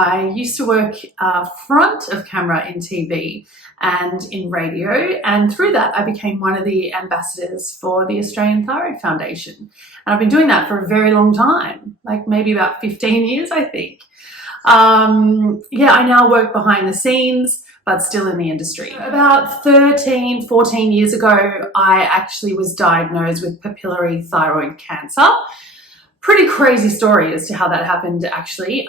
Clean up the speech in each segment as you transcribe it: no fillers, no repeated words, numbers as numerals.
I used to work front of camera in TV and in radio, and through that I became one of the ambassadors for the Australian Thyroid Foundation. And I've been doing that for a very long time, like maybe about 15 years, I think. Yeah, I now work behind the scenes, but still in the industry. About 13, 14 years ago, I actually was diagnosed with papillary thyroid cancer. Pretty crazy story as to how that happened, actually.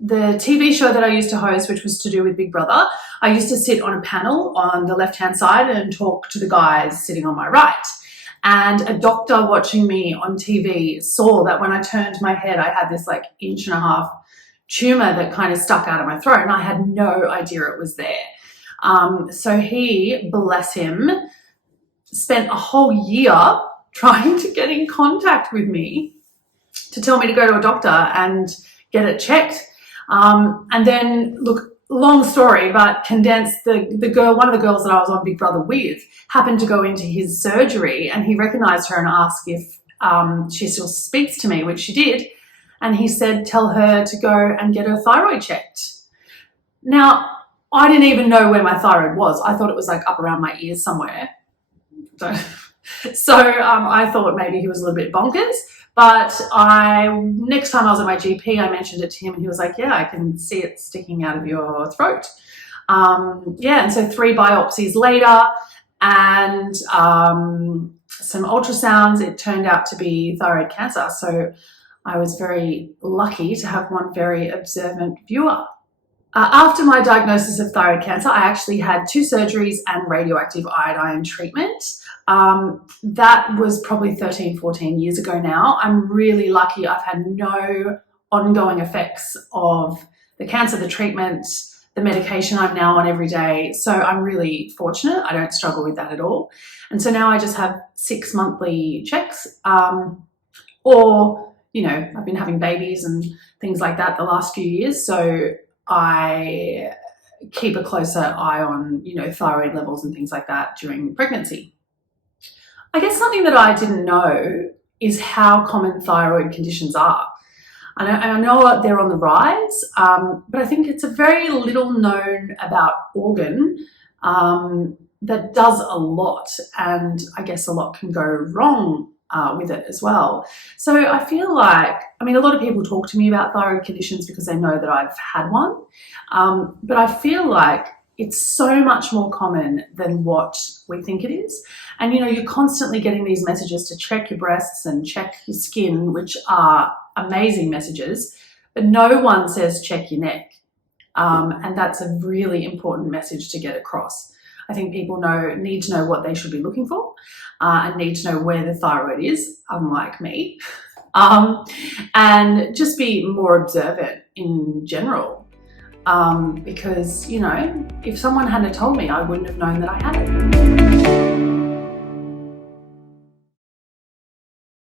The TV show that I used to host, which was to do with Big Brother, I used to sit on a panel on the left-hand side and talk to the guys sitting on my right. And a doctor watching me on TV saw that when I turned my head, I had this like 1.5 inch tumor that kind of stuck out of my throat, and I had no idea it was there. So he, bless him, spent a whole year trying to get in contact with me to tell me to go to a doctor and get it checked. And then, look, long story, but condensed, the girl, one of the girls that I was on Big Brother with, happened to go into his surgery, and he recognized her and asked if she still speaks to me, which she did. And he said, tell her to go and get her thyroid checked. Now, I didn't even know where my thyroid was. I thought it was like up around my ears somewhere. So I thought maybe he was a little bit bonkers. But next time I was at my GP, I mentioned it to him, and he was like, yeah, I can see it sticking out of your throat. Yeah, and so 3 biopsies later and some ultrasounds, it turned out to be thyroid cancer. So I was very lucky to have one very observant viewer. After my diagnosis of thyroid cancer, I actually had 2 surgeries and radioactive iodine treatment. That was probably 13, 14 years ago now. I'm really lucky. I've had no ongoing effects of the cancer, the treatment, the medication I'm now on every day. So I'm really fortunate. I don't struggle with that at all. And so now I just have 6 monthly checks, or, you know, I've been having babies and things like that the last few years. So I keep a closer eye on, you know, thyroid levels and things like that during pregnancy. I guess something that I didn't know is how common thyroid conditions are. I know they're on the rise, but I think it's a very little known about organ that does a lot, and I guess a lot can go wrong with it as well. So I feel like, I mean, a lot of people talk to me about thyroid conditions because they know that I've had one, but I feel like it's so much more common than what we think it is. And, you know, you're constantly getting these messages to check your breasts and check your skin, which are amazing messages, but no one says check your neck. And that's a really important message to get across. I think people need to know what they should be looking for, and need to know where the thyroid is, unlike me, and just be more observant in general. Because, you know, if someone hadn't told me, I wouldn't have known that I had it.